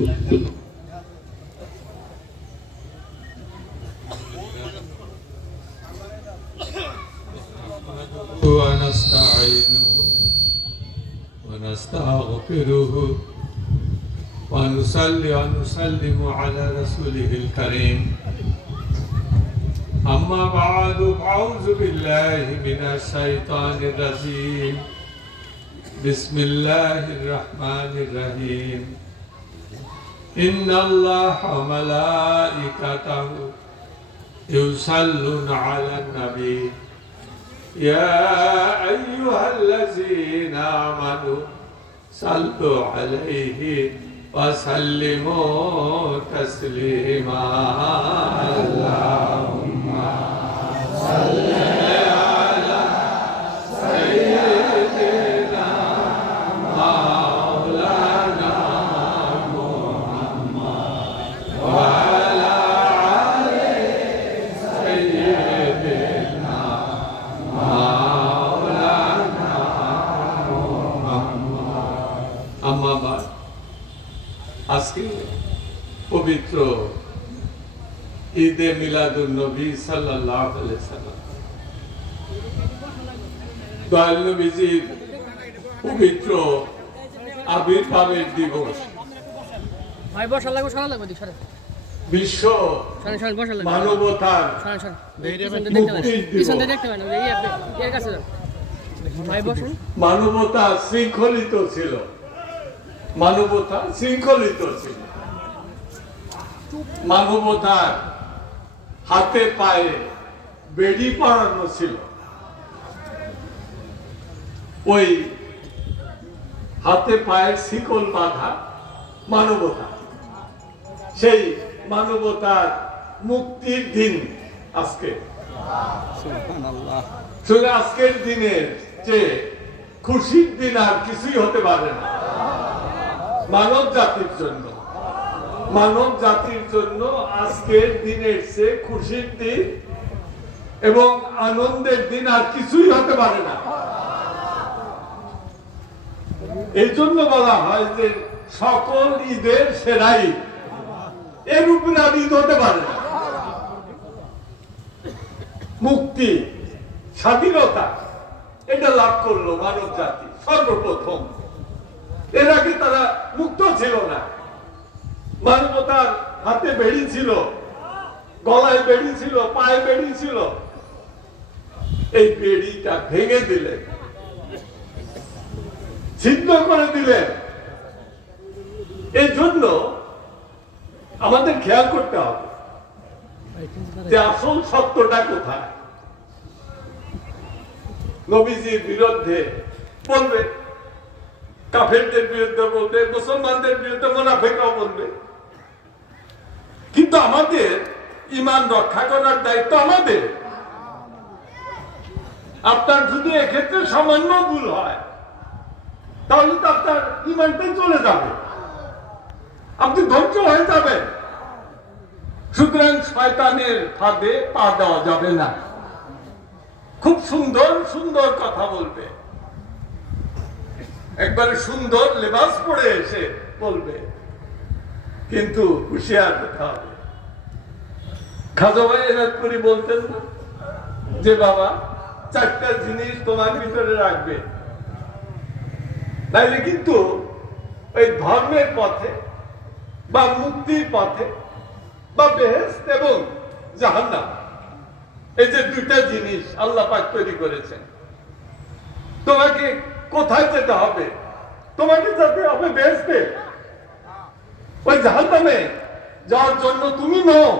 ونستعينه ونستغفره ونصلي ونسلم على رسوله الكريم أما بعد فأعوذ بالله من الشيطان الرجيم بسم الله الرحمن الرحيم إن الله وملائكته يصلون على النبي يا أيها الذين آمنوا صلوا عليه وسلموا تسليما اللهم صل على سيدنا مولانا محمد وعلى آل سيدنا مولانا محمد أما بعد আজকে পবিত্র ঈদে মিলাদুন নবী সাল্লাল্লাহু আলাইহি সাল্লাম দয়াল নবীজির পবিত্র আবির্ভাবের দিবস বিশ্ব মানবতার মানবতা শৃঙ্খলিত ছিল মানবতা শৃঙ্খলিত ছিল মানবতার হাতে পায়ে বেড়ি পরানো ছিল ওই হাতে পায়ের শিকল বাঁধা মানবতা সেই মানবতার মুক্তির দিন আজকে আজকের দিনের যে খুশির দিন আর কিছুই হতে পারে না মানব জাতির জন্য আজকের দিনের সে খুশির দিন এবং আনন্দের দিন আর কিছুই হতে পারে না এই জন্য বলা হয় যে সকল ঈদের সেরা ঈদ এর উপরে আর ঈদ হতে পারে না মুক্তি স্বাধীনতা এটা লাভ করলো মানব জাতি সর্বপ্রথম এর আগে তারা মুক্ত ছিল না মানবতার হাতে বেড়ি ছিল গলায় বেড়ি ছিল পায়ে বেড়ি ছিল এই বেড়িটা ভেঙে দিলেন ছিন্ন করে দিলেন এই জন্য আমাদের খেয়াল করতে হবে যে আসল সত্যটা কোথায় নবীজির বিরুদ্ধে বলবে কাফেরদের বিরুদ্ধে বলবে মুসলমানদের বিরুদ্ধে মুনাফিকরাও বলবে কিন্তু আমাদের ঈমান রক্ষা করার দায়িত্ব আমাদের আপনার যদি এক্ষেত্রে সামান্য ভুল হয় তাহলে তো আপনার ঈমানটাই চলে যাবে আপনি ধ্বংস হয়ে যাবেন সুতরাং শয়তানের ফাঁদে পা দেওয়া যাবে না খুব সুন্দর সুন্দর কথা বলবে একবারে সুন্দর লেবাস পরে এসে বলবে কিন্তু হুঁশিয়ার হতে হবে খাজা ভাই এনাদপুরি বলতেন না যে বাবা চারটা জিনিস তোমার ভিতরে রাখবে তাইলে কিন্তু ওই ধর্মের পথে বা মুক্তির পথে বা বেহেশত এবং জাহান্নাম এই যে দুইটা জিনিস আল্লাহ পাক তৈরি করেছেন তোমাকে কোথায় যেতে হবে তোমাকে যেতে হবে বেহেশতে ওই জাহান্নামে যাওয়ার জন্য তুমি নও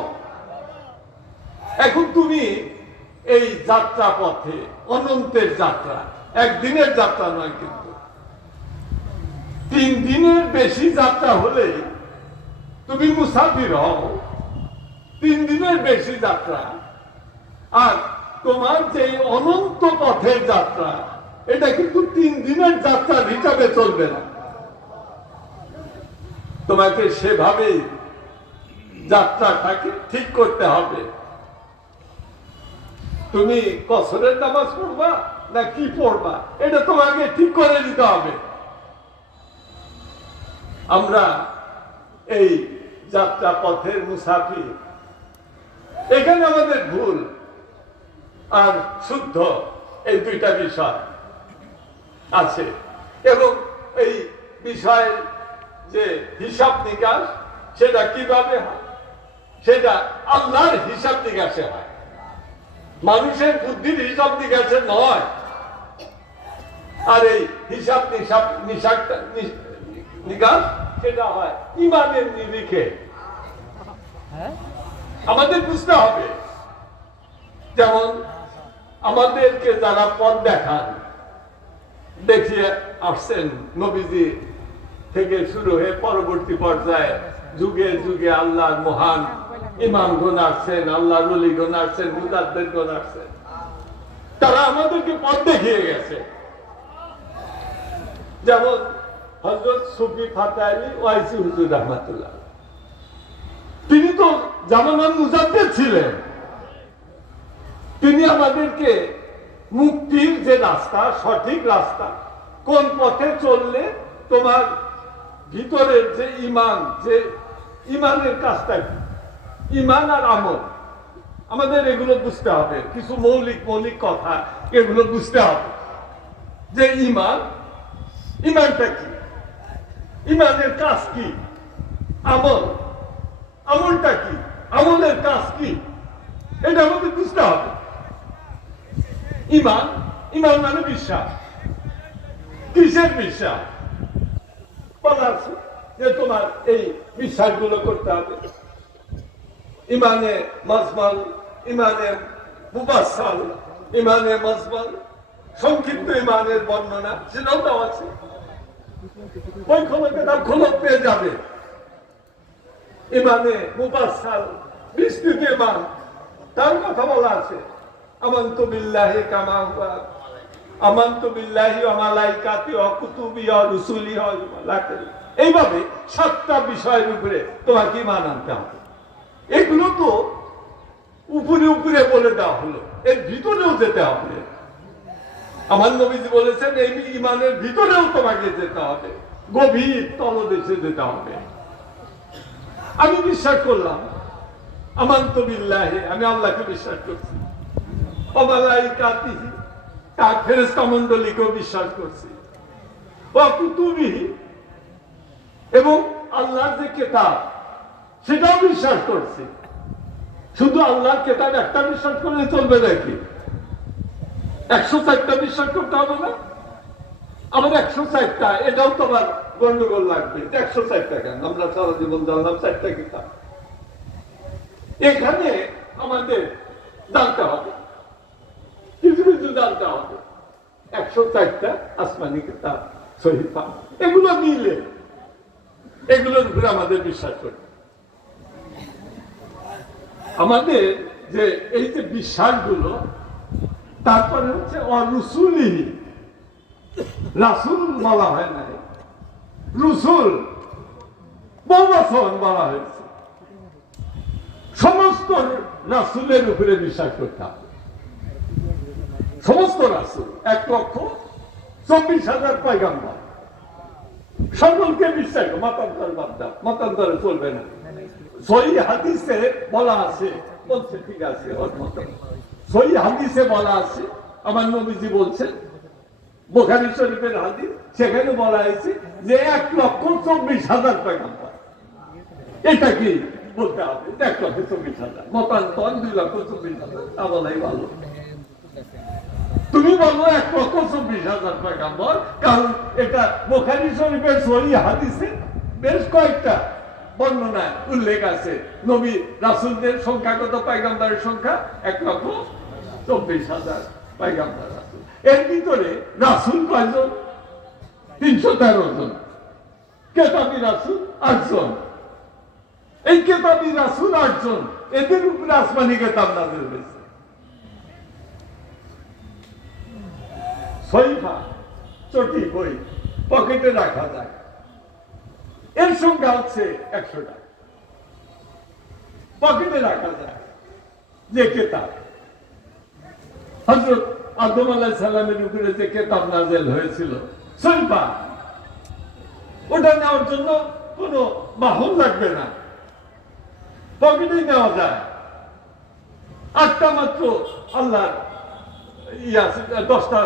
এখন তুমি এই যাত্রা পথে অনন্তের যাত্রা একদিনের যাত্রা নয় কিন্তু 3 দিনের বেশি যাত্রা হলে তুমি মুসাফির হও 3 দিনের বেশি যাত্রা আর তোমার যে অনন্ত পথের যাত্রা এটা কিন্তু 3 দিনের যাত্রা হিসাবে চলবে না তোমাকে সেভাবেই যাত্রাটাকে ঠিক করতে হবে তুমি কসরের নামাজ পড়বা না কি পড়বা এটা তোমাকে ঠিক করে নিতে হবে আমরা এই যাত্রা পথের মুসাফির। এখানে আমাদের ভুল আর শুদ্ধ এই দুইটা বিষয় আছে, এবং এই বিষয়ের যে হিসাব নিকাশ সেটা কিভাবে হয়, সেটা আল্লাহর হিসাব নিকাশে হয়, মানুষের বুদ্ধির হিসাব নিকাশে নয়। আর এই হিসাব নিকাশ সেটা হয় ইমানের নিরিখে। আমাদের বুঝতে হবে, যেমন আমাদেরকে যারা পথ দেখান, দেখিয়ে আসছেন নবীজি থেকে শুরু হয়ে পরবর্তী পর্যায়ে যুগে যুগে আল্লাহর মহান ইমামগণ আসছেন, আল্লাহর ওলিগণ আসছেন, মুজাদ্দিদগণ আসছেন, তারা আমাদেরকে পথ দেখিয়ে গেছে। যেমন হযরত সুফি ফাতে আলী ওয়াইসি হুজুর রাহমাতুল্লাহ, তিনি তো জামানার মুজাদ্দিদ ছিলেন। তিনি আমাদেরকে মুক্তির যে রাস্তা, সঠিক রাস্তা, কোন পথে চললে তোমার ভিতরের যে ইমান, যে ইমানের কাজটা কি, ইমান আর আমল, আমাদের এগুলো বুঝতে হবে। কিছু মৌলিক কথা এগুলো বুঝতে হবে, যে ইমানটা কি, ইমানের কাজ কি, আমলটা কি, আমলের কাজ কি, এটা আমাদের বুঝতে হবে। ইমান মানে বিশ্বাস। কিসের বিশ্বাস? বলা আছে যে তোমার এই বিশ্বাসগুলো করতে হবে। ইমানে মাজমাল, ইমানে মুফাসসাল, ইমানে মাজমাল, সংক্ষিপ্ত ইমানের বর্ণনা সেটাও দেওয়া আছে। ওই খোলক পেয়ে যাবে। ইমানে মুফাসসাল, বিস্তৃত ইমান, তার কথা বলা আছে। আমানতু বিল্লাহি কামা হুয়া, আমানতু বিল্লাহি ওয়া মালাইকাতিহি ওয়া কুতুবিহি ওয়া রুসুলিহি ওয়া মালাইকাতিহি। এইভাবে 7টা বিষয়ের উপরে তোমাকে ঈমান আনতে হবে। এগুলো তো উপরে উপরে বলে দেওয়া হলো, এর ভিতরেও যেতে হবে। আমার নবীজি বলেছেন এই ঈমানের ভিতরেও তোমাকে যেতে হবে, গভীর তলদেশে যেতে হবে। আমি বিশ্বাস করলাম, আমানতু বিল্লাহি, আমি আল্লাহকে বিশ্বাস করছি, ওয়া মালাইকাতিহি, তার ফেরেশতা মণ্ডলীকেও বিশ্বাস করছি, ওয়া কুতুবিহি, এবং আল্লাহর যে কিতাব সেটাও বিশ্বাস করছি। শুধু আল্লাহর কিতাব একটা বিশ্বাস করলে চলবে নাকি? 104টা বিশ্বাস করতে হবে না? আমার 104টা, এটাও তোমার গন্ডগোল লাগবে। 104টা কেন? আমরা সারা জীবন জানলাম 4টা কিতাব। এখানে আমাদের জানতে হবে, কিছু কিছু জানতে হবে। 104টা আসমানি কিতাব, সহিফা, এগুলো মিলে এগুলোর উপরে আমাদের বিশ্বাস করতে। আমাদের যে এই যে বিশ্বাসগুলো, তারপরে হচ্ছে অরুসুলিহি, রাসূল বলা হয় না, রসুল বহুবচন বলা হয়েছে। সমস্ত রাসূলের উপরে বিশ্বাস করতে হবে। সমস্ত রাসূল, 1,24,000 পয়গম্বর, সকলকে বিশ্বাস, মতান্তর বাদ দাও, মতান্তরে চলবে না। সহিহ হাদিসে বলা আছে, বলছে ঠিক আছে, সহিহ হাদিসে বলা আছে, আমার নবীজি বলছেন, বুখারী শরীফের হাদিস, সেখানে বলা হয়েছে যে 1,24,000 পয়গম্বর। এটা কি বলতে হবে? 1,24,000, মতান্তর 2,24,000, তা বলাই ভালো। তুমি বলো 1,24,000 পয়গম্বর, কারণ এটা বুখারী শরীফের সহিহ হাদিসে বেশ কয়েকটা বর্ণনায় উল্লেখ আছে। নবী রাসূলদের সংখ্যা কত? পয়গম্বরের সংখ্যা 1,24,000 পয়গম্বর রাসূল। এর ভিতরে রাসূল কয়জন? 313 জন। কেতাবী রাসূল 8 জন। এই কেতাবী রাসূল 8 জন, এদের উপরে আসমানি কিতাব নাযিল হয়েছে। সহিফা, চটি বই পকেটে রাখা যায়, এর সংখ্যা হচ্ছে 100টা, পকেটে রাখা যায়। যে কেতাব হযরত আদম আলাইহিস সালামের উপরে যে কেতাব নাযিল হয়েছিল, সহিফা, ওটা নেওয়ার জন্য কোনো বাহন লাগবে না, পকেটেই নেওয়া যায়। 8টা মাত্র আল্লাহর 10টা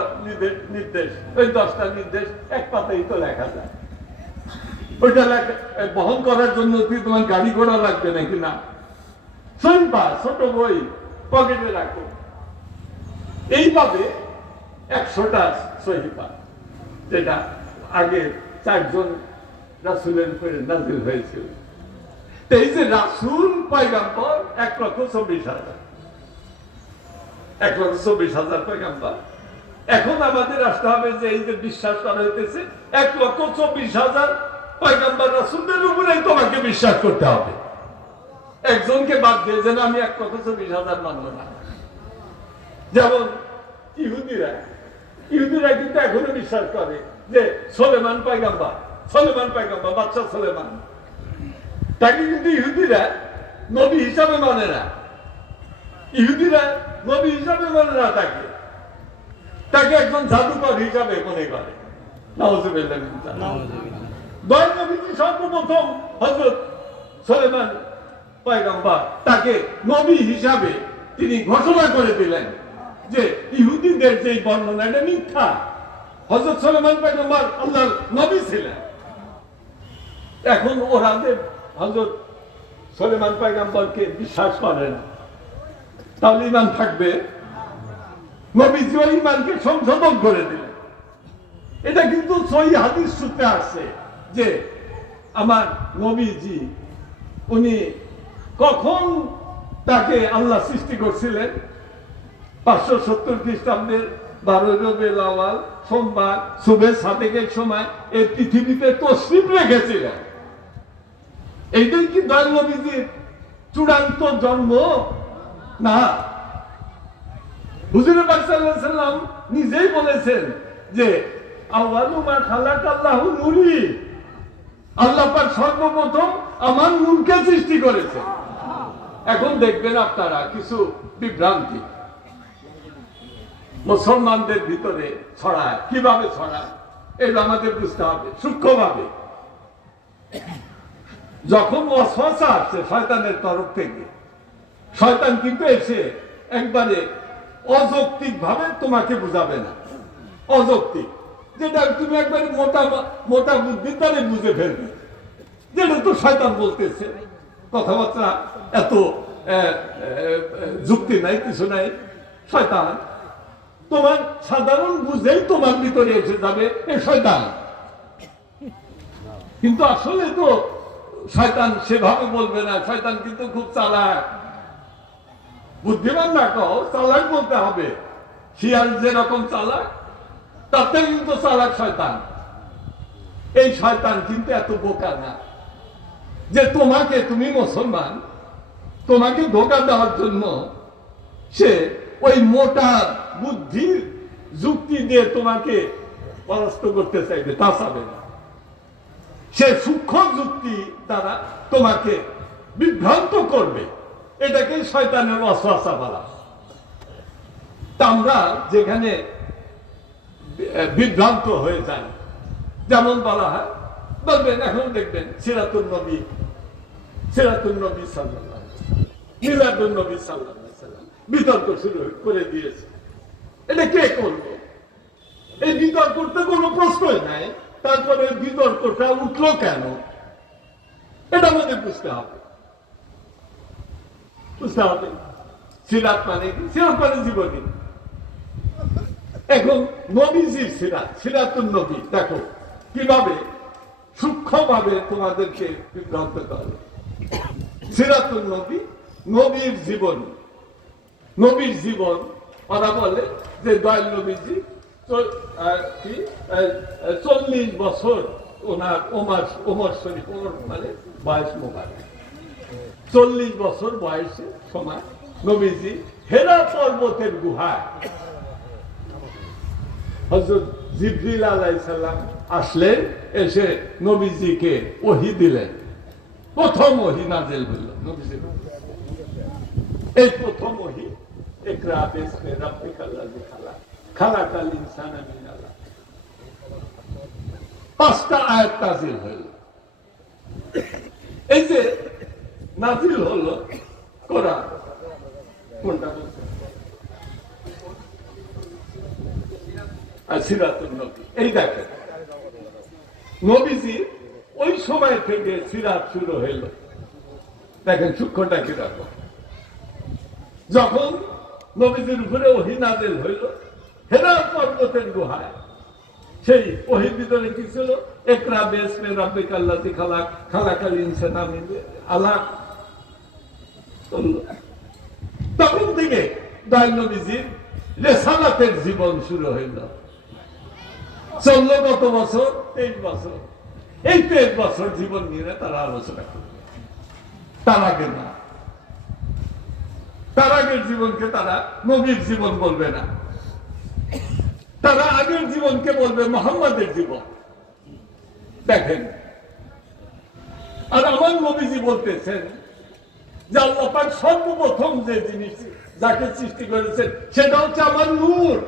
নির্দেশ, ওই 10টা নির্দেশ এক পাতাই তো লেখা যায়। ওইটা বহন করার জন্য কি তোমার গাড়ি ঘোড়া লাগবে নাকি? না, সিম্পল ছোট বই পকেটে রাখো। এইভাবে 100টা সহিফা, যেটা আগে 4জন রাসূলের উপরে নাযিল হয়েছিল। এই যে রাসূল পয়গম্বর 1,24,000, 1,24,000 পয়গম্বর। এখন আমাদের আসতে হবে যে এই যে বিশ্বাস করা হইতেছে 1,24,000 পয়গম্বর রাসূলদের উপরেই তোমাকে বিশ্বাস করতে হবে। একজনকে বাদ দিয়ে যেন আমি 1,24,000 মানব না। যেমন ইহুদিরা কিন্তু এখনো বিশ্বাস করে যে সুলেমান পয়গম্বর, বাচ্চা সুলেমান, তাকে কিন্তু ইহুদিরা নবী হিসাবে মানে না। ইহুদিরা নবী হিসাবে মানে না, তাকে একজন জাদুকর হিসাবে মনে করে। নাউযুবিল্লাহ মিন যালিক। দয়াল নবীজি সর্বপ্রথম হযরত সুলেমান পয়গম্বর তাকে নবী হিসাবে তিনি ঘোষণা করে দিলেন যে ইহুদিদের যে বর্ণনা এটা মিথ্যা। হযরত সুলেমান পয়গম্বর আল্লাহর নবী ছিলেন। এখন ওরা যে হযরত সুলেমান পয়গম্বরকে বিশ্বাস করে না, তাহলে ঈমান থাকবে? নবীজি ওই ঈমানকে সংশোধন করে দিলেন। এটা কিন্তু সহিহ হাদিস সূত্রে আসছে যে আমার নবীজি উনি কখন তাকে আল্লাহ সৃষ্টি করছিলেন? 570 খ্রিস্টাব্দের 12 রবিউল আউয়াল সোমবার সুবহে সাদেকের সময় এই পৃথিবীতে তশরিফ রেখেছিলেন। এইটাই কি দয়াল নবীজির চূড়ান্ত জন্ম? না। হুজুর পাক সাল্লাল্লাহু আলাইহি সাল্লাম নিজেই বলেছেন যে আউয়ালু মা খালাকাল্লাহু নূরি, আল্লাহ পাক সর্বপ্রথম আমার নূরকে সৃষ্টি করেছেন। এখন দেখবেন আপনারা কিছু বিভ্রান্তি মুসলমানদের ভিতরে ছড়ায়। কিভাবে ছড়ায় এটা আমাদের বুঝতে হবে সূক্ষ্মভাবে। যখন ওয়াসওয়াসা আসছে শয়তানের তরফ থেকে, শয়তান কিন্তু এসে একবারে অযৌক্তিক ভাবে তোমাকে বুঝাবে না। অযৌক্তিক যেটা তুমি একবারে মোটা বুদ্ধির দ্বারা বুঝে ফেলবে, যেটা তো শয়তান বলতেছে, কথাবার্তা এত যুক্তি নাই, কিছু নাই। শয়তান তোমার সাধারণ বুঝেই তোমার ভিতরে এসে যাবে, এ শয়তান। কিন্তু আসলে তো শয়তান সেভাবে বলবে না। শয়তান কিন্তু খুব চালাক, বুদ্ধিমান না কও, চালাক বলতে হবে। শিয়াল যেরকম চালাক তাতে কিন্তু চালাক শয়তান। এই শয়তান কিন্তু এত বোকা না যে তোমাকে, তুমি মুসলমান, তোমাকে ধোঁকা দেওয়ার জন্য সে ওই মোটা বুদ্ধির যুক্তি দিয়ে তোমাকে পরাস্ত করতে চাইবে, তা চাবে না। সে সূক্ষ্ম যুক্তি দ্বারা তোমাকে বিভ্রান্ত করবে। এটাকে শয়তানের ওয়াসওয়াসা বলা। তা আমরা যেখানে বিভ্রান্ত হয়ে যায়, যেমন বলা হয়, বলবেন এখন দেখবেন সিরাতুন নবী সাল্লাল্লাহু আলাইহি ওয়াসাল্লাম, মিলাদুন নবী সাল্লাল্লাহু আলাইহি ওয়াসাল্লাম বিতর্ক শুরু করে দিয়েছে। এটা কে করবে? এই বিতর্কটা কোনো প্রশ্নই নাই। তারপরে বিতর্কটা উঠলো কেন? এটা আমাদের বুঝতে হবে। সিরাত মানে কি? সিরাত মানে জীবনী। এখন নবীজির সিরাতুন নবী দেখো কিভাবে সূক্ষ্মভাবে তোমাদেরকে বিভ্রান্ত করে। সিরাতুন নবী, নবীর জীবন। নবীর জীবন ওরা বলে যে দয়াল নবীজি 40 বছর ওনার ওমর শরীফ, ওমর মানে বয়স মোবারক, 40 বছর বয়সে সময় নবীজি হেরা পর্বতের গুহায় হযরত জিবরিল আলাইহিস সালাম আসলেন, এসে নবীজিকে ওহী দিলেন। প্রথম ওহী নাযিল হলো নবীজির। এই প্রথম ওহী ইকরা বিসমি রাব্বিকাল্লাযী খালাক, খালাকাল ইনসানা মিন আলাক। 5টা আয়াত নাযিল হলো। এই যে নাজিল হলো কোরআন, কোনটা বলছে? সিরাতুন নবী। এই দেখেন নবীজি ওই সময় থেকে সিরাত শুরু হইল। দেখেন সূক্ষ্মটা কিরকম। যখন নবীজির উপরে ওহী নাযিল হইল হেরা পর্বতের গুহায়, সেই ওহীর ভিতরে কি ছিল? ইকরা বিসমি রাব্বিকাল্লাযী খালাক, খালাকাল ইনসানা মিন আলাক। তখন থেকে দয়াল নবীজির রিসালাতের জীবন শুরু হইল। চলল কত বছর? 23 বছর। এই 23 বছর জীবন নিয়ে তারা আলোচনা করবে। তার আগে না, তার আগের জীবনকে তারা নবীর জীবন বলবে না, তারা আগের জীবনকে বলবে মোহাম্মদের জীবন। দেখেন, আর আমার নবীজি বলতেছেন যে আল্লাহ পাক সর্বপ্রথম যে জিনিস যাকে সৃষ্টি করেছেন সেটা হচ্ছে আমার নূর।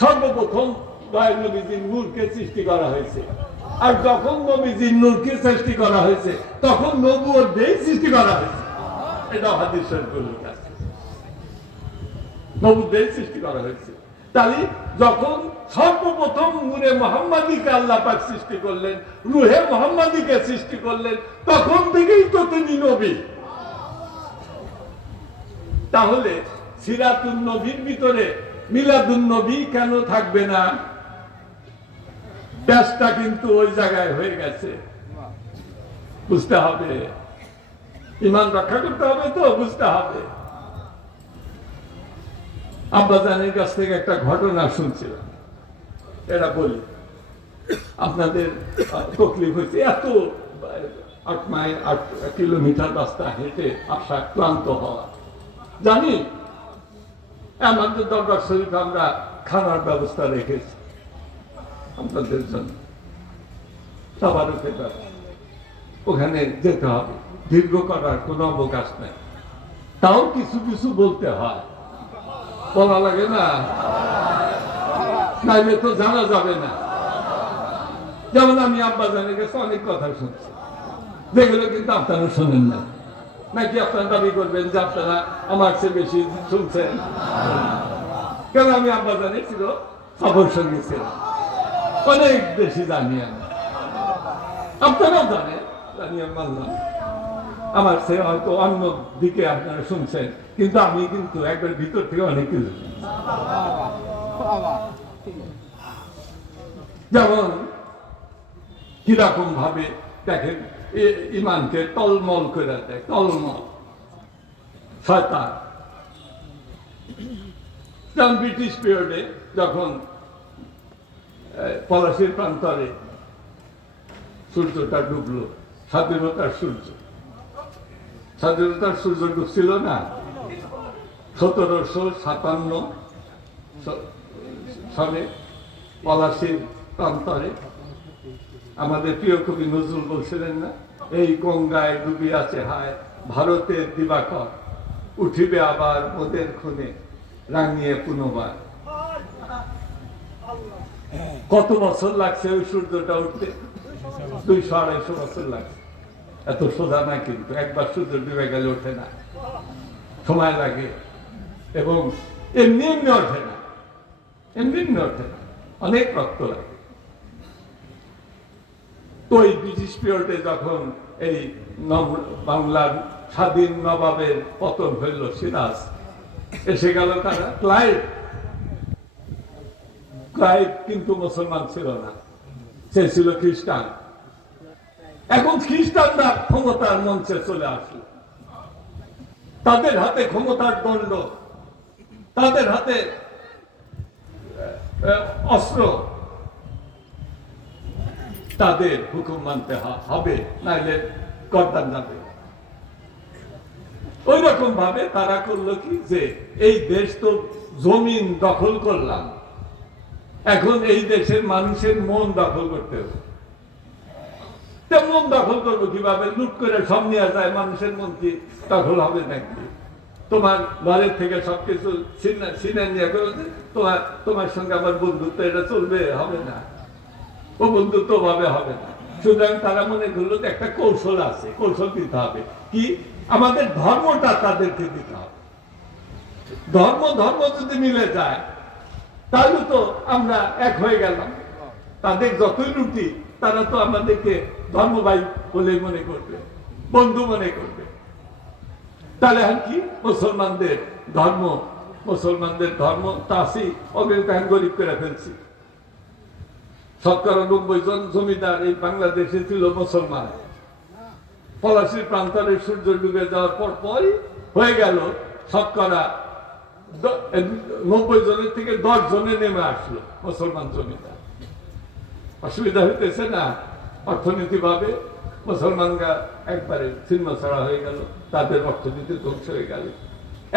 সর্বপ্রথম দয়াল নবীজির নূরকে সৃষ্টি করা হয়েছে। আর যখন নবীজির নূরকে সৃষ্টি করা হয়েছে তখন নবুয়ত দিয়ে সৃষ্টি করা হয়েছে। এটা হাদিস শরীফের কাছে নবুয়ত দিয়ে সৃষ্টি করা হয়েছে। তাই যখন সর্বপ্রথম নূরে মুহাম্মাদীকে আল্লাহ পাক সৃষ্টি করলেন, রূহে মুহাম্মাদীকে সৃষ্টি করলেন, তখন থেকেই তো তিনি নবী। তাহলে সিরাতুন নবীর ভিতরে মিলাদুন নবী কেন থাকবে না? ব্যাসটা কিন্তু ওই জায়গায় হয়ে গেছে। বুঝতে হবে, ঈমান রক্ষা করতে হবে, তো বুঝতে হবে। আব্বাজানের কাছ থেকে একটা ঘটনা শুনছিলাম, এটা বলি, আপনাদের তকলিফ হয়েছে। এত 8 মাইল 8 কিলোমিটার রাস্তা হেঁটে আসা, ক্লান্ত হওয়া। জানি আমাদের দরবার শরীফে আমরা খানার ব্যবস্থা রেখেছি আপনাদের জন্য, সবারও খেতে হবে। ওখানে যেতে হবে, দীর্ঘ করার কোনো অবকাশ নেই। তাও কিছু কিছু বলতে হয়, বলা লাগে না, নাইলে তো জানা যাবে না। যেমন আমি আব্বাজানের কাছে অনেক কথা শুনছি, যেগুলো কিন্তু আপনারা শোনেন না। নাকি আপনারা দাবি করবেন যে আপনারা আমার চেয়ে বেশি শুনছেন? কেন, আমি আব্বাজানের ছিল খবর সঙ্গে ছিলাম, অনেক বেশি জানি আমি। আপনারাও জানেন, জানি আমি মানলাম। আমার সে হয়তো অন্য দিকে আপনারা শুনছেন, কিন্তু আমি কিন্তু একবার ভিতর থেকে অনেক কিছু। যেমন কিরকম ভাবে দেখেন ইমানকে টলমল করে দেয়, টলমল শয়তান। যেমন ব্রিটিশ পিরিয়ডে যখন পলাশীর প্রান্তরে সূর্যটা ডুবলো, স্বাধীনতার সূর্য, স্বাধীনতার সূর্য ডুবছিল না 1757 সালে পলাশীর প্রান্তরে। আমাদের প্রিয় কবি নজরুল বলছিলেন না, এই গঙ্গায় ডুবি আছে হায় ভারতের দিবাকর, উঠিবে আবার মোদের খুনে রাঙিয়ে পুনবার। কত বছর লাগছে ওই সূর্যটা উঠতে? 200-250 বছর লাগছে। এত সোজা না, কিন্তু একবার সূর্য ডুবে গেলে ওঠে না, সময় লাগে। এবং এমনি এমনি ওঠে না, এমনি এমনি ওঠে না, অনেক রক্ত লাগে। তো এই ব্রিটিশ পিরিয়ডে যখন এই বাংলার স্বাধীন নবাবের পতন হইল, সিরাজ এসে গেল, তারা ক্লাইভ কিন্তু মুসলমান ছিল না, সে ছিল খ্রিস্টান। এখন খ্রিস্টানরা ক্ষমতার মঞ্চে চলে আসলো, তাদের হাতে ক্ষমতার দণ্ড, তাদের হাতে অস্ত্র, তাদের হুকুম মানতে হবে, নাইলে গর্দান যাবে। ওই রকম ভাবে তারা করলো কি, যে এই দেশ তো জমিন দখল করলাম, এখন এই দেশের মানুষের মন দখল করতে হবে। মন দখল করবো কিভাবে? লুট করে সব নিয়ে যায়, মানুষের মন কি দখল হবে নাকি? তোমার ঘরের থেকে সবকিছু ছিনে নিয়ে তোমার সঙ্গে আমার বন্ধুত্ব, এটা চলবে? হবে না, ও বন্ধুত্ব ভাবে হবে না। সুতরাং তারা মনে করলো যে একটা কৌশল আছে, কৌশল দিতে হবে কি, আমাদের ধর্মটা তাদেরকে দিতে হবে। ধর্ম যদি মিলে যায় তাহলে তো আমরা এক হয়ে গেলাম। তাদের যতই রুটি তারা তো আমাদেরকে ধর্মভাই বলে মনে করবে, বন্ধু মনে করবে। তাহলে আর কি মুসলমানদের ধর্ম তাসি অগ্রতান গরিব করে ফেলছি। ৯০ জন জমিদার এই বাংলাদেশে ছিল মুসলমান। পলাশীর প্রান্তরে সূর্য ডুবে যাওয়ার পরই হয়ে গেল ৯০ জনের থেকে ১০ জনে নেমে আসলো মুসলমান জমিদার। অসুবিধা হইতেছে না, অর্থনীতি ভাবে মুসলমানরা একবারে ছিন্ন ছাড়া হয়ে গেল, তাদের অর্থনীতি ধ্বংস হয়ে গেল।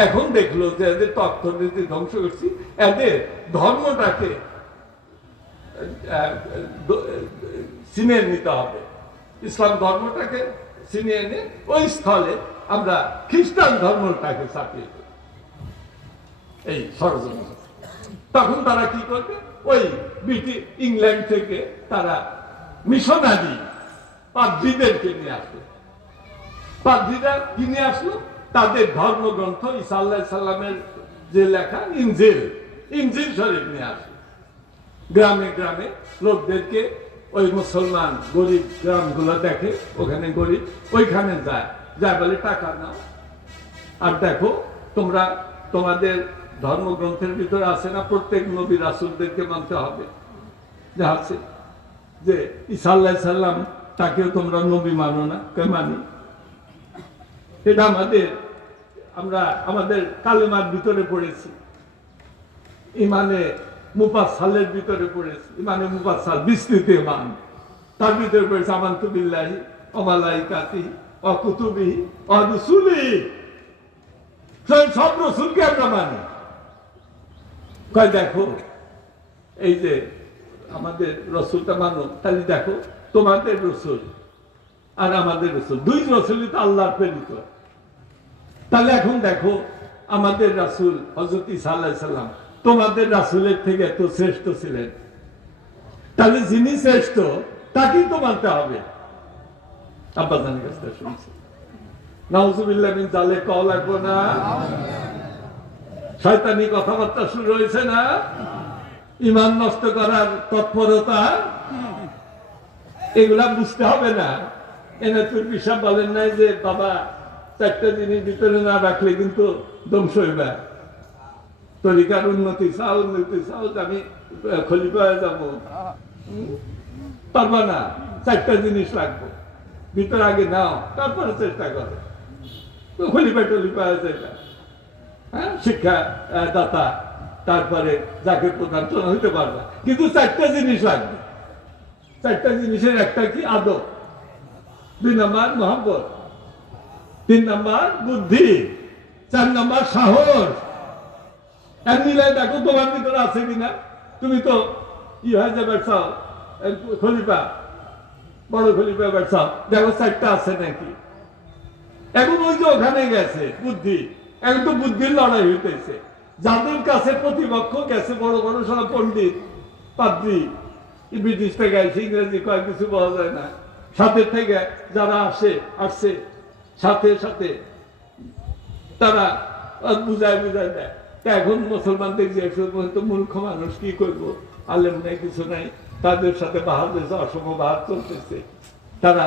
এখন দেখলো যে এদের তো অর্থনীতি ধ্বংস করছি, এদের ধর্মটাকে ছিনিয়ে নিতে হবে। ইসলাম ধর্মটাকে ছিনিয়ে এনে ওই স্থলে আমরা খ্রিস্টান ধর্মটাকে চাপিয়ে দেব, এই ষড়যন্ত্র। তখন তারা কি করবে, ওই ইংল্যান্ড থেকে তারা মিশনারি পাদ্রীদেরকে নিয়ে আসলো। পাদ্রীরা কি নিয়ে আসলো, তাদের ধর্মগ্রন্থ ঈসা আলাইহিস সালামের যে লেখা ইনজিল শরীফ নিয়ে আসলো। গ্রামে গ্রামে লোকদেরকে, ওই মুসলমান গরিব গ্রামগুলো দেখে, ওখানে গরিব, ওইখানে যায় বলে টাকা নাও, আর দেখো তোমরা তোমাদের ধর্মগ্রন্থের ভিতরে আছে না প্রত্যেক নবী রাসূলদেরকে মানতে হবে, যে আছে যে ঈসা আলাইহিস সালাম তাকেও তোমরা নবী মানো না, কে মানি। এটা আমরা আমাদের কালেমার ভিতরে পড়েছি, ইমানে মুফাসসালের ভিতরে পড়েছি, ইমানে মুফাসসাল বিস্তৃত ইমান, তার ভিতরে পড়েছে আমানতু বিল্লাহি ওয়া মালাইকাতিহি ওয়া কুতুবিহি ওয়া রুসুলিহি। সব রাসূলকে আমরা মানি। কয় দেখো এই যে আমাদের রাসূলটা মানো, তাহলে দেখো তোমাদের রাসূল আর আমাদের রাসূল, দুই রাসূলই তো আল্লাহর প্রেরিত। তাহলে এখন দেখো আমাদের রাসূল হযরত ঈসা আলাইহিস সালাম তোমাদের রাসূলের থেকে এত শ্রেষ্ঠ ছিলেন, তাহলে যিনি শ্রেষ্ঠ তাকেই তো মানতে হবে। আব্বাজানের কাছে শুনছি, নাউজুবিল্লাহ মিন যালিক কওয়া লাগবে না, শয়তানি কথাবার্তা শুরু হয়েছে না, ঈমান নষ্ট করার তৎপরতা, এগুলা বুঝতে হবে না। এনাতুল বিশাব বলেন নাই যে বাবা ৪টা জিনিস ভিতরে না রাখলে কিন্তু ধ্বংস হইবে। তরিকার উন্নতি চাও, আমি খলিফা হয়ে যাবো, পারবা না। ৪টা জিনিস রাখবো ভিতরে, আগে নাও, তারপরে চেষ্টা করো খলিফা হয়ে যাবে। হ্যাঁ, শিক্ষা দাতা, তারপরে জাকির প্রধান হইতে পারবা, কিন্তু ৪টা জিনিস লাগবে। ৪টা জিনিসের একটা কি, আদব। ২ নম্বর মহব্বত, ৩ নম্বর বুদ্ধি, ৪ নম্বর সাহস। এক মিলাই দেখো তোমার ভিতরে আছে কিনা। তুমি তো কি হয়ে যাবে চাও, খলিফা, বড় খলিফা চাও, দেখো ৪টা আছে নাকি। এখন ওই যে ওখানে গেছে বুদ্ধি, এখন তো বুদ্ধির লড়াই হইতেছে। যাদের কাছে প্রতিপক্ষ গেছে বড় বড় সব পণ্ডিত পাদ্রী, ব্রিটিশ থেকে আসে, ইংরেজি কয়েক কিছু বলা যায় না, সাথে থেকে যারা আসছে সাথে সাথে তারা বুঝায় দেয়। তা এখন মুসলমানদের যে মূর্খ মানুষ কি করবো, আলেম নাই কিছু নাই, তাদের সাথে বাহাদের অসম বাহাদ চলতেছে, তারা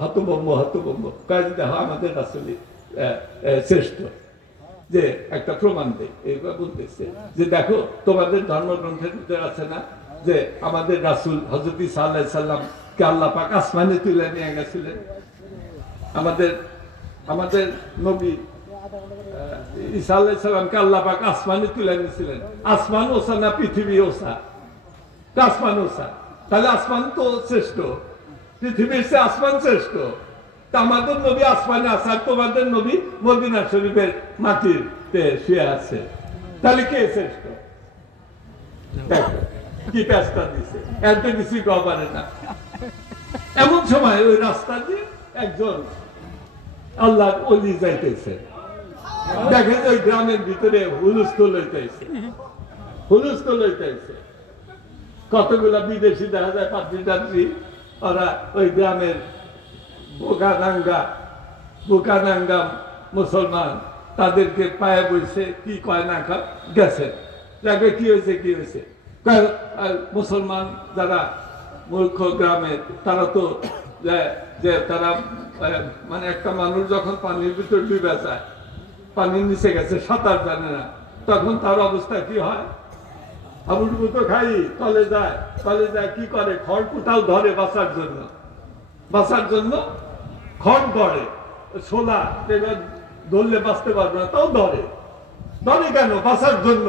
হতভম্ব কাজ দেখো আমাদের আসলে শ্রেষ্ঠ, যে একটা প্রমাণ দেয়। এইবার বলতেছে যে দেখো তোমাদের ধর্মগ্রন্থের ভিতরে আছে না যে আমাদের রাসূল হযরত ঈসা আলাইহিস সালাম কে আল্লাহ পাক আসমানে তুলে নিয়ে গেছিলেন। আমাদের নবী ঈসা আলাইহিস সালামকে আল্লাহ পাক আসমানে তুলে নিয়েছিলেন। আসমান ওসা না পৃথিবী ওসা? আসমান ওসা। তাহলে আসমান তো শ্রেষ্ঠ, পৃথিবীর চেয়ে আসমান শ্রেষ্ঠ। তা আমাদের নবী আসমানে আছে, আর তোমাদের নবী মদিনা শরীফের মাটিতে শুয়ে আছে, তাহলে কে শ্রেষ্ঠ? দেখো কি কাজটা দিছে, এত কিছু পারে না। এমন সময় ওই রাস্তা দিয়ে একজন আল্লাহর ওলি যাইতেছে, দেখেন ওই গ্রামের ভিতরে হুলস্থুল হইতেছে, কতগুলা বিদেশি দেখা যায় পাদ্রী টাদ্রী, ওরা ওই গ্রামের বোকানাঙ্গা মুসলমান তাদেরকে পায়ে বসে কি কয় না কয় গেছে, যাকে কি হয়েছে মুসলমান যারা মূর্খ গ্রামের তারা তো যে তারা মানে একটা মানুষ যখন পানির ভিতর ডুবে যায়, পানির নিচে গেছে, সাঁতার জানে না, তখন তার অবস্থা কি হয়? হাবুডুবু তো খাই, তলে যায় কি করে? খড় কোথাও ধরে বাঁচার জন্য খড় ধরে, ছোলা ধরলে বাঁচতে পারবে না, তাও ধরে কেন? বাঁচার জন্য।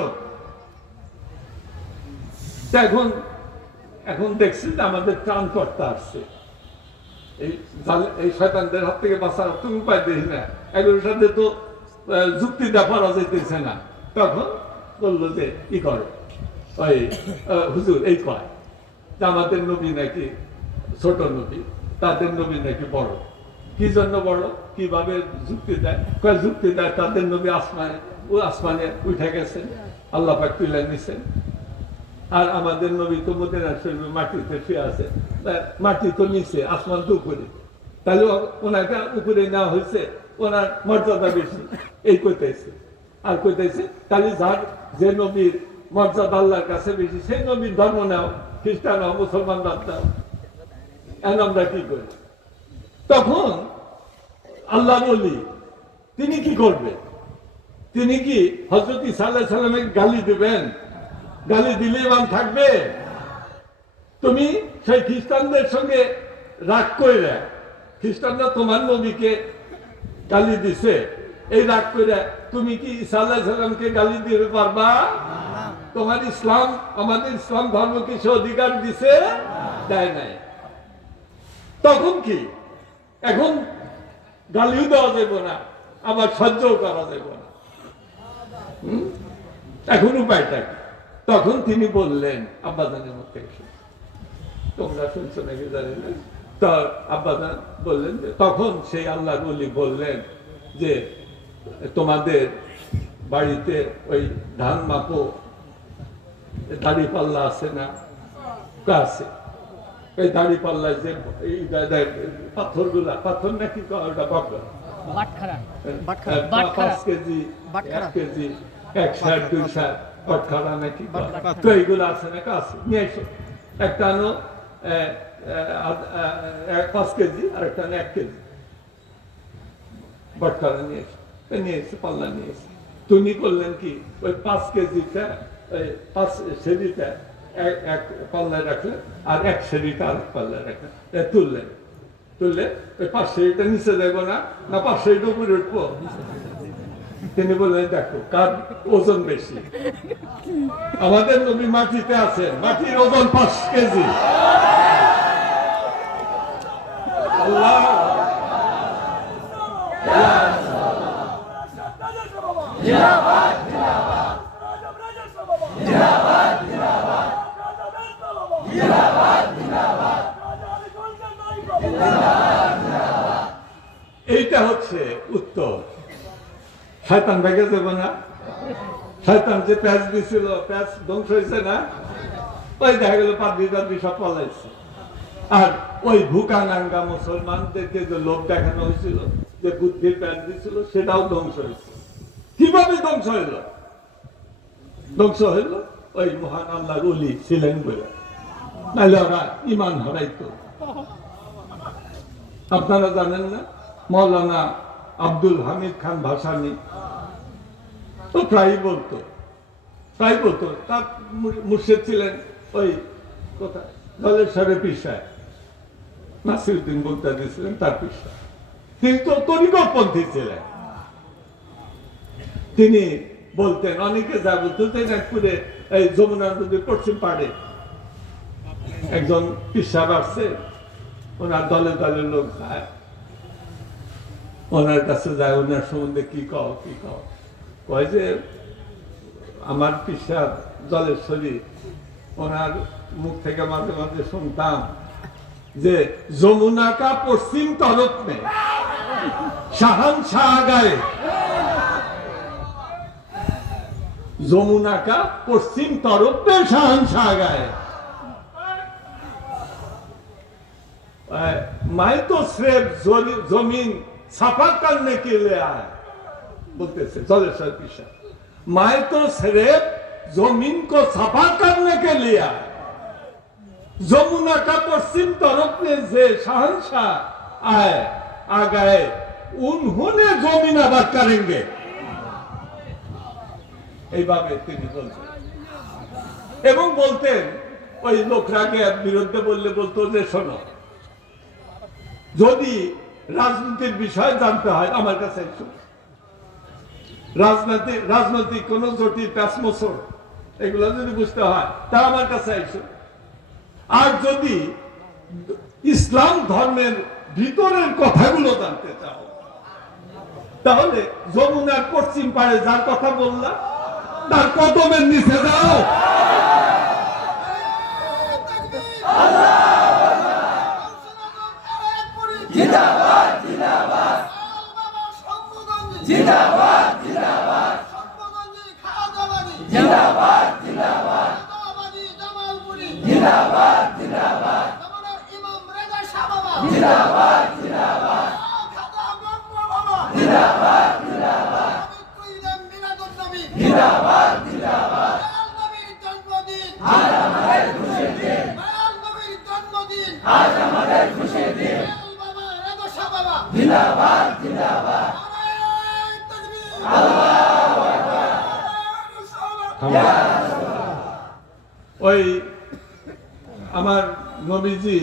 এখন দেখছি যে আমাদের ত্রাণকর্তা আসছে, এই শয়তানদের হাত থেকে বাঁচার তুমি উপায় দেখি না, এগুলোর সাথে তো যুক্তি দেওয়া যেতেছে না। তখন বললো যে কি করে ওই হুজুর এই কয় যে আমাদের নবী নাকি ছোট নবী, তাদের নবী নাকি বড়। কি জন্য বড়? কিভাবে যুক্তি দেয়? যুক্তি দেয় তাদের নবী আসমানে উঠে গেছেন, আল্লাহ পাক তুলে নিছেন, আর আমাদের নবী তো মদিনা শরীফে মাটিতে শুয়ে আছে, মাটি তো নিচে, আসমান তো উপরে, তাহলে ওনাকে উপরে নেওয়া হয়েছে, ওনার মর্যাদা বেশি, এই কইতেছে। আর কইতেছে তাহলে যে নবীর মর্যাদা আল্লাহর কাছে বেশি, সেই নবীর ধর্ম নাও, খ্রিস্টান হও, মুসলমান বাদ দাও, এখন আমরা কি করি? তখন আল্লাহ বলি তিনি কি করবে? তিনি কি হযরত ঈসা আলাইহিস সালামকে গালি দিবেন? গালি দিলে ইমান থাকবে? তুমি সেই খ্রিস্টানদের সঙ্গে রাগ কইরা, খ্রিস্টানরা তোমার নবীকে গালি দিছে, এই রাগ কইরা তুমি কি ঈসা আলাইহিস সালামকে গালি দিতে পারবা? তোমার ইসলাম, আমাদের ইসলাম ধর্ম কি সে অধিকার দিছে? দেয় নাই। তখন কি? এখন গালিও দেওয়া যাবে না, আবার সহ্যও করা যাবে না। এখন উপায়টা কি? তখন তিনি বললেন, আব্বাজানের মুখ থেকে শুনে, তোমরা শুনছো নাকি জানি না, তো আব্বাজান বললেন যে তখন সেই আল্লাহর ওলি বললেন যে তোমাদের বাড়িতে ওই ধান মাপো দাড়ি পাল্লা আছে না? আছে। এই দাড়ি পাল্লায় যে পাথরগুলা, পাথর নাকি ওটা বকর, 5 কেজি 1 কেজি 1 ষাট 2 ষাট পটখারা নাকি, তো এইগুলো আছে না? আছে, নিয়ে এসো। একটা আনো 5 কেজি, আর একটা 1 কেজি পটখারা নিয়ে এসে পাল্লা নিয়ে এসে তুমি করলেন কি ওই 5 কেজিটা, ওই 5 সেরিটা এক পাল্লায় রাখলেন, আর 1 সেরিটা আরেক পাল্লায় রাখলেন, তুললে ওই 5 সেরিটা নিচে যাবো না, 5 সেরিটা উপরে উঠবো? তিনি বললেন দেখো কার ওজন বেশি। আমাদের নবী মাটিতে আছেন, মাটির ওজন 5 কেজি। আল্লাহ এইটা হচ্ছে উত্তর। শয়তান ভেঙে যাবে না? শয়তান যে প্যাঁচ দিছিল, প্যাঁচ ধ্বংস হয়েছে না? ওই দেখা গেল পাদ্রী সব পালাইছে। আর ওই ভুকানাঙ্গা মুসলমানদেরকে যে লোক দেখানো হয়েছিল, যে বুদ্ধির প্যাঁচ দিছিল, সেটাও ধ্বংস হয়েছে। কিভাবে ধ্বংস হইল? ধ্বংস হইল ওই মহান আল্লাহর ওলি ছিলেন বলে, নাহলে ওরা ইমান হারাইতো। আপনারা জানেন না মৌলানা আব্দুল হামিদ খান ভাসানী তো প্রায় বলতো তার মুর্শিদ ছিলেন ওই কোথায় দলেশ্বরের পিসায়, নাসিরউদ্দিন বগদাদী ছিলেন তার পিসা। তিনি তো তরিকতপন্থী ছিলেন। তিনি বলতেন, অনেকে যা বলতো, দিনাজপুরে এই যমুনা নদীর পশ্চিম পাড়ে একজন পিসা আসছে, ওনার দলে দলে লোক যায়, ওনার কাছে যায়, ওনার সম্বন্ধে কি কয় যে আমার পিসা জলেশ্বরী, ওনার মুখ থেকে মাঝে মাঝে শুনতাম যে যমুনা কা পশ্চিম তরফ মে শাহানশাহ গায়ে, যমুনা কা পশ্চিম তরফ মে শাহানশাহ গায়ে। मैं तो सिर्फ जमीन सफा करने के लिए आया बोलते जलेश्वर पिसा मैं तो सिर्फ जमीन को सफा करने के लिए आया যমুনা का पश्चिम तरफ में जे शहंशाह आए आ गए उन्होंने जमीन आबाद करेंगे এইভাবে তিনি বলতেন এবং বলতেন ওই লোকরাকে বিরুদ্ধে বললে বলতো যে শোনো যদি রাজনীতির বিষয় জানতে হয় আমার কাছে এসো রাজনৈতিক কোন জটিল প্যাসমোসর এগুলো যদি বুঝতে হয় তা আমার কাছে এসো আর যদি ইসলাম ধর্মের ভিতরের কথাগুলো জানতে চাও তাহলে যমুনার পশ্চিম পাড়ে যার কথা বললাম তার কদমের নিচে যাও জিন্দাবাদ জিন্দাবাদ জিন্দাবাদ জিন্দাবাদ জিন্দাবাদ জিন্দাবাদ জিন্দাবাদ জিন্দাবাদ ইমাম রেজা শাহ বাবা জিন্দাবাদ জিন্দাবাদ জিন্দাবাদ জিন্দাবাদ জিন্দাবাদ জিন্দাবাদ নবীর জন্মদিন আজ আমাদের খুশির দিন নবীর জন্মদিন আজ আমাদের খুশির দিন বাবা রেজা শাহ বাবা জিন্দাবাদ জিন্দাবাদ আল্লাহু আকবার ওই আমার নবীজি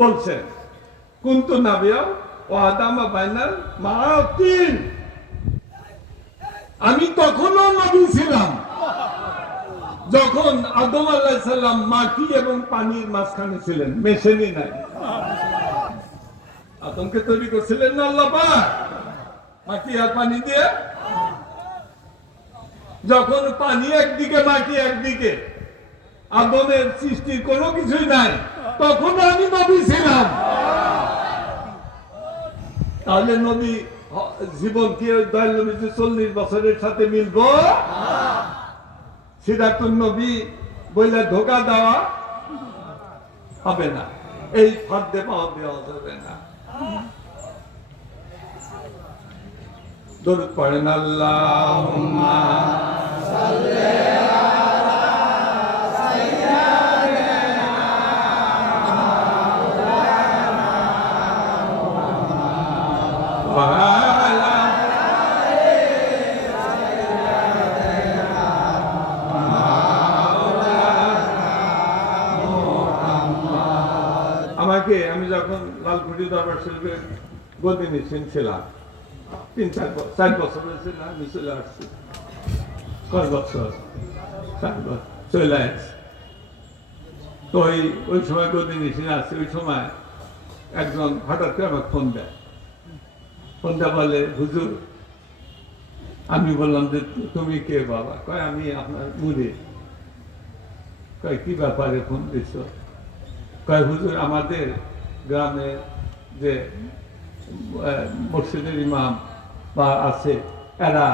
বলছেন কুনতু নাবিয়া ও আদামা বাইনাল মারাতিন আমি তখনও নবী ছিলাম যখন আদম আলাইহিস সালাম মাটি এবং পানির মাঝখানে ছিলেন মেশিনই নাই আদমকে তৈরি করেছিলেন না আল্লাহ পাক মাটি আর পানি দিয়ে যখন পানি একদিকে মাটি একদিকে আদমের সৃষ্টির কোনো কিছুই নাই তখন আমি নবী ছিলাম তাহলে নবী জীবন কি দয়াল নবী 40 বছরের সাথে মিলবো সিরাতুন নবী বলে ধোকা দেওয়া হবে না এই ফাঁদে পাওয়া দেওয়া যাবে না দরুদ পড়েন আল্লাহুম্মা সাল্লি আমাকে আমি যখন লালকুটি দরবার শরীফে গদি নিশ্চিন ছিলাম 3-4 বছর হয়েছে না আমি চলে আসছি কয় বছর 4 বছর চলে আসছি তো ওই সময় গদি নিশ্চিন আসছি ওই সময় একজন হঠাৎ করে আমার ফোন দেয় বলে হুজুর আমি বললাম যে তুমি কে বাবা কয় আমি আপনার মুরিদ কয় কি ব্যাপারে ফোন দিছ কয় হুজুর আমাদের গ্রামে যে মসজিদের ইমাম বা আছে এরা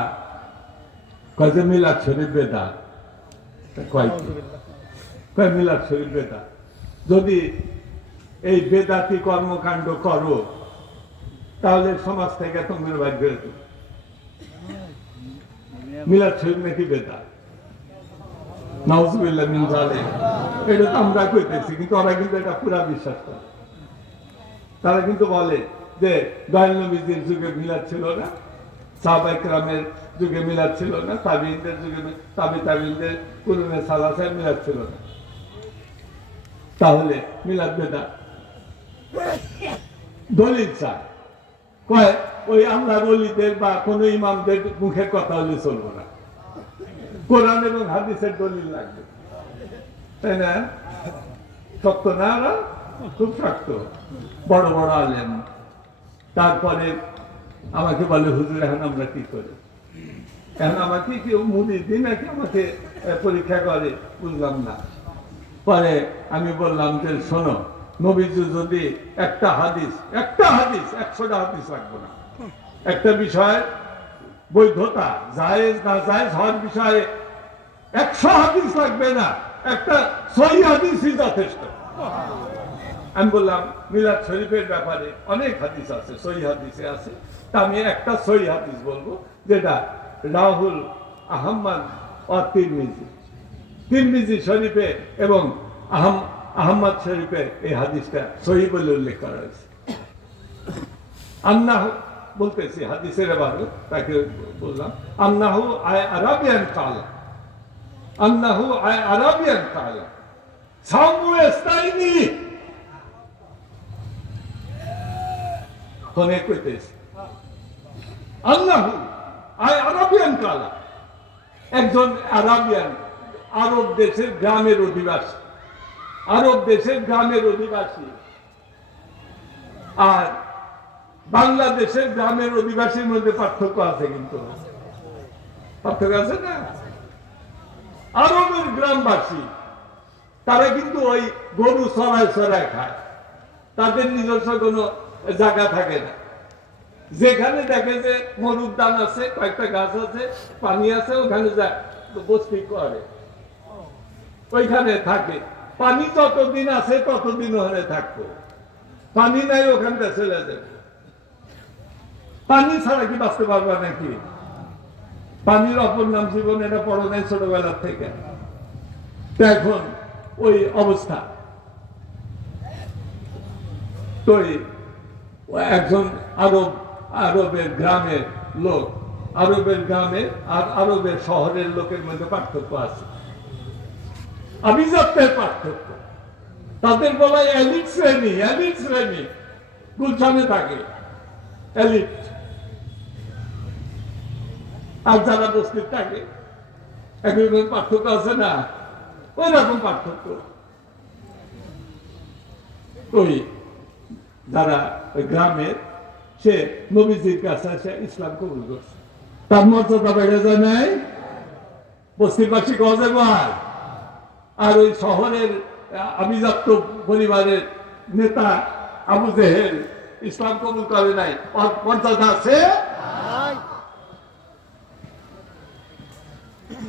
কয় যে মিলাদ শরীফ বেদাত কয় মিলাদ শরীফ বেদাত যদি এই বেদাতি কর্মকাণ্ড করো তাহলে সমাজ থেকে তোমরা বাইর করে দেবে মিলাদ শরীফ নাকি বেদাত নাউজুবিল্লাহ মিন যালিক এটা তো আমরা কইতেছি কিন্তু ওরা কিন্তু এটা পুরা বিশ্বাস করে তারা কিন্তু বলে যে দয়াল নবীজির যুগে মিলাদ ছিল না সাহাবায়ে কেরামের যুগে মিলাদ ছিল না তাবিঈনদের যুগে তাবিঈনদের কুরুনে সালাসায় মিলাদ ছিল না তাহলে মিলাদ বেদাত দলিল চায় কয় ওই আল্লাহর ওলিদের বা কোন ইমামদের মুখের কথা হলে চলবো না কোরআন এবং হাদিসের দলিল লাগবে তাই না শক্ত না খুব শক্ত বড় বড় আলেম তারপরে আমাকে বলে হুজুর এখন আমরা কি করি এখন আমাকে কেউ মুদি দিন নাকি আমাকে পরীক্ষা করে বুঝলাম না পরে আমি বললাম যে শোনো নবীজি যদি একটা হাদিস 100টা হাদিস রাখবো না একটা বিষয় বৈধতা জায়েজ না জায়েজ হওয়ার বিষয়ে 100 হাদিস লাগবে না একটা সহিহ হাদিসই যথেষ্ট আমি বললাম মিলাদ শরীফের ব্যাপারে অনেক হাদিস আছে, সহি হাদিসে আছে, তা আমি একটা সহি হাদিস বলবো, যেটা রাহুল আহম্মদ ও তিরমিজি শরীফে এবং আহমদ শরীফে এই হাদিসটা সহি বলে উল্লেখ করা হয়েছে। আন্নাহু বলতেছি হাদিসের ব্যাপারে, তাকে বললাম আন্নাহু আরাবিয়ান কালা, আন্নাহু আরাবিয়ান কালা সামু ইস্তাইনি কোনে কইতেছে আল্লাহু আরাবিয়ান কালা, একজন আরাবিয়ান, আরব দেশের গ্রামের অধিবাসী, আরব দেশের গ্রামের অধিবাসী আর বাংলাদেশের গ্রামের অধিবাসীর মধ্যে পার্থক্য আছে, কিন্তু পার্থক্য আছে না? আরবের গ্রামবাসী তারা কিন্তু ওই গরু চড়ায় চড়ায় খায়, তাদের নিজস্ব কোনো জায়গা থাকে না। যেখানে দেখে যে মরুর দান আছে, কয়েকটা গাছ আছে, পানি আছে, ওখানে যায় বসতি করে, ওইখানে থাকে। পানি যতদিন আছে ততদিন ওখানে থাকবো, পানি নাই ওখানটা চলে যাবে। পানি ছাড়া কি বাঁচতে পারবা নাকি? পানির অপর নাম জীবন, এটা পড়ো নাই ছোটবেলার থেকে। এখন ওই অবস্থা, তো একজন আরবের গ্রামের লোক, আরবের গ্রামের আর আরবের শহরের লোকের মধ্যে পার্থক্য আছে, আভিজাত্যের পার্থক্য। তাদের বলা হয় এলিট শ্রেণী, এলিট শ্রেণী গুলশানে থাকে এলিট, আর যারা বস্তির থাকে একরকম পার্থক্য আছে না, ওই রকম পার্থক্য। ওই যারা ওই গ্রামের, সে নবীজির কাছে এসে ইসলাম কবুল করছে, তার মর্যাদা বেড়ে যায় নাই, বস্তিবাসী গজে ভাই। আর ওই শহরের আভিজাত্য পরিবারের নেতা আবু জেহেল ইসলাম কবুল করে নাই, মর্যাদা আছে?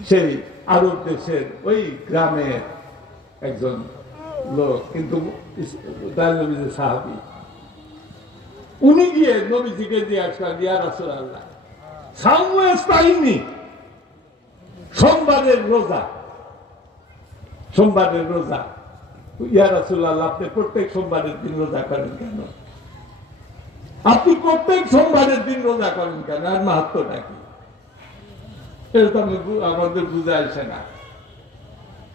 সেই আরব দেশের ওই গ্রামের একজন লোক, কিন্তু নবীজির সাহাবী, উনি গিয়ে নবীজিকে জিজ্ঞাসা করেন, ইয়া রাসূলুল্লাহ সাওমু ইস্তাইনি, সোমবারের রোজা, সোমবারের রোজা, ইয়া রাসূলুল্লাহ আপনি প্রত্যেক সোমবারের দিন রোজা করেন কেন? আপনি প্রত্যেক সোমবারের দিন রোজা করেন কেন? আর মাহাত্ম্যটা কি? এটা তো আমাদের বুঝে আসে না।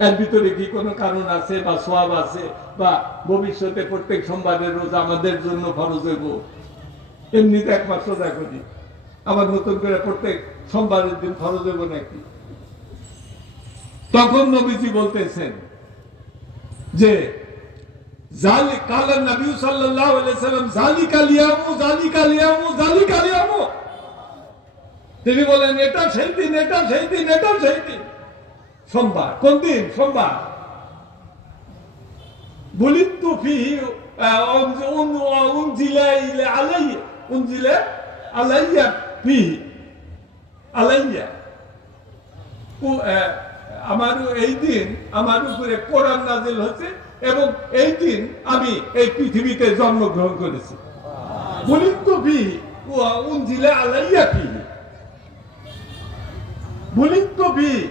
এর ভিতরে কি কোনো কারণ আছে বা সওয়াব আছে, বা ভবিষ্যতে প্রত্যেক সোমবারের রোজা আমাদের জন্য ফরজ হইব? এমনিতে এক মাস রোজা করি, আবার নতুন করে প্রত্যেক সোমবারের দিন ফরজ হইব নাকি? তখন নবীজি বলতেছেন যে নবী সাল্লাল্লাহু আলাইহি সাল্লাম যালিকাল ইয়ামু, যালিকাল ইয়ামু, যালিকাল ইয়ামু, তিনি বলেন এটা সেই দিন, এটা সেই দিন, এটা সেই দিন। সোমবার কোন দিন? সোমবার। বুলিতু ফিহি উনজিলা আলাইয়া, উনজিলা আলাইয়া ফিহি, আলাইয়া, আমার এই দিন আমার উপরে কোরআন নাযিল হয়েছে এবং এই দিন আমি এই পৃথিবীতে জন্মগ্রহণ করেছি। বুলিতু ফিহি উনজিলা আলাইয়া ফিহি, বুলিতু ফিহি,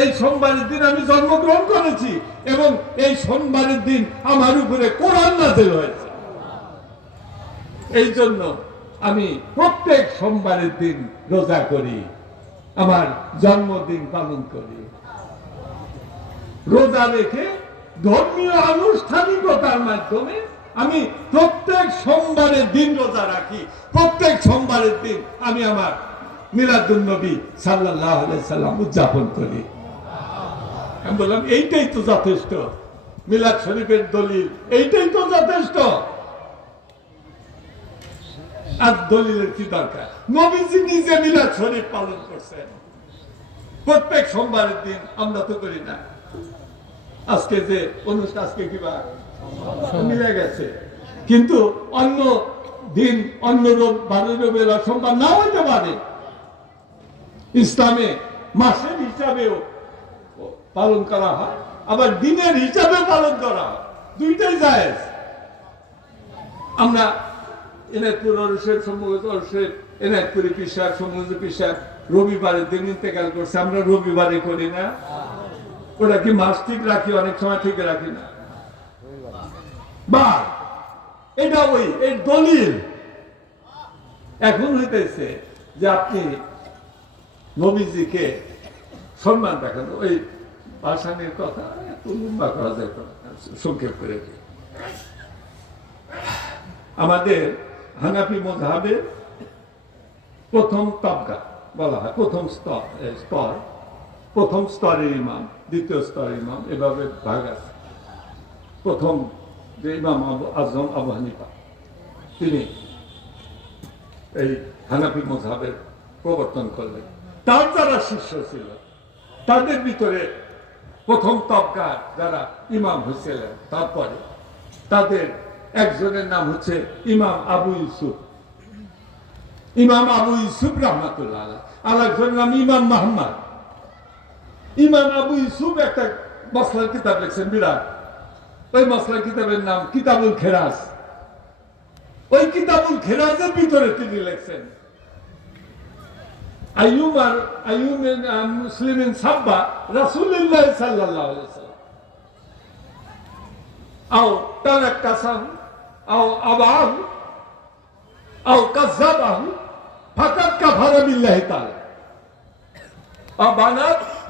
এই সোমবারের দিন আমি জন্মগ্রহণ করেছি এবং এই সোমবারের দিন আমার উপরে কোরআন নাযিল হয়েছে। এই জন্য আমি প্রত্যেক সোমবারের দিন রোজা করি, আমার জন্মদিন পালন করি। রোজা রেখে ধর্মীয় আনুষ্ঠানিকতার মাধ্যমে আমি প্রত্যেক সোমবারের দিন রোজা রাখি, প্রত্যেক সোমবারের দিন আমি আমার মিলাদুন নবী সাল্লাল্লাহু আলাইহি সাল্লাম উদযাপন করি। আমি বললাম এইটাই তো যথেষ্ট, মিলাদ শরীফের দলিল এইটাই তো যথেষ্ট, আর দলিলের কি দরকার? নবীজি নিজে মিলাদ শরীফ পালন করছেন প্রত্যেক সোমবারের দিন, আমরা তো করি না। আজকে যে অনুষ্ঠান, আজকে কিবা মিলে গেছে, কিন্তু অন্য দিন, অন্য রবিবার সোমবার না হইতে পারে। ইসলামে মাসের হিসাবেও পালন করা হয়, আবার দিনের হিসাবে পালন করা হয়, দুইটাই জায়েজ। আমরা এনায়তপুর অরসের সম্ভবত অরসের এনায়তপুরি পিসার সম্ভবত পিসার রবিবারের দিন ইন্তেকাল করছে, আমরা রবিবারে করি না? ওটা কি মাস ঠিক রাখি? অনেক সময় ঠিক রাখি না। বা এটা ওই এই দলিল এখন হইতেছে যে আপনি নবীজিকে সম্মান দেখান। ওই ভাষানির কথা এত লম্বা করা যায় না, সংক্ষেপ করে দিই। আমাদের হানাফি মাযহাবের প্রথম তাবকা বলা হয়, প্রথম স্তর, প্রথম স্তরের ইমাম, দ্বিতীয় স্তরের ইমাম, এভাবে ভাগ আছে। প্রথম যে ইমাম আজম আবু হানিফা, তিনি এই হানাফি মাযহাবের প্রবর্তন করলেন। তার যারা শিষ্য ছিল তাদের ভিতরে প্রথম তবকার যারা ইমাম হয়েছিলেন, তারপরে তাদের একজনের নাম হচ্ছে ইমাম আবু ইউসুফ, ইমাম আবু ইউসুফ রহমাতুল্লাহ আলাইহ। আরেকজনের নাম ইমাম মুহাম্মদ। ইমাম আবু ইউসুফ একটা মসলার কিতাব লিখছেন বিরাট, ওই মসলার কিতাবের নাম কিতাবুল খেরাজ। ওই কিতাবুল খেরাজের ভিতরে তিনি লিখছেন মুসলিমিন সাব্বা রাসূলুল্লাহ সাল্লাল্লাহু আলাইহি ওয়াসাল্লাম আও তানাক্কাসাহু আও আবাহু আও কাযাবাহু ফাকাদ কাফারা বিল্লাহি তাআলা। বানাত